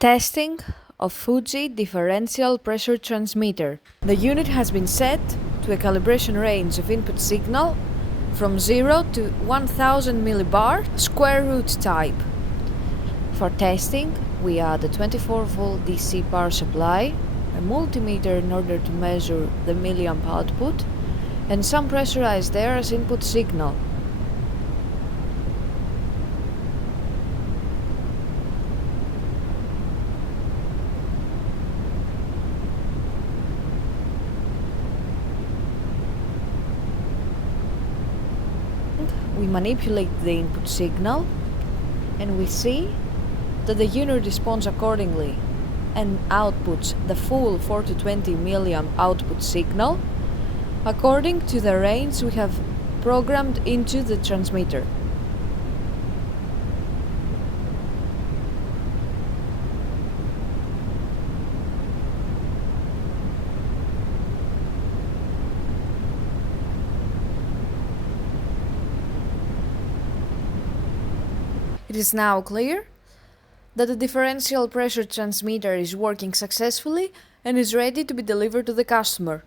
Testing of Fuji Differential Pressure Transmitter. The unit has been set to a calibration range of input signal from 0 to 1000 millibar square root type. For testing, we add a 24-volt DC power supply, a multimeter in order to measure the milliamp output, and some pressurized air as input signal. We manipulate the input signal and we see that the unit responds accordingly and outputs the full 4 to 20 milliamp output signal according to the range we have programmed into the transmitter. It is now clear that the differential pressure transmitter is working successfully and is ready to be delivered to the customer.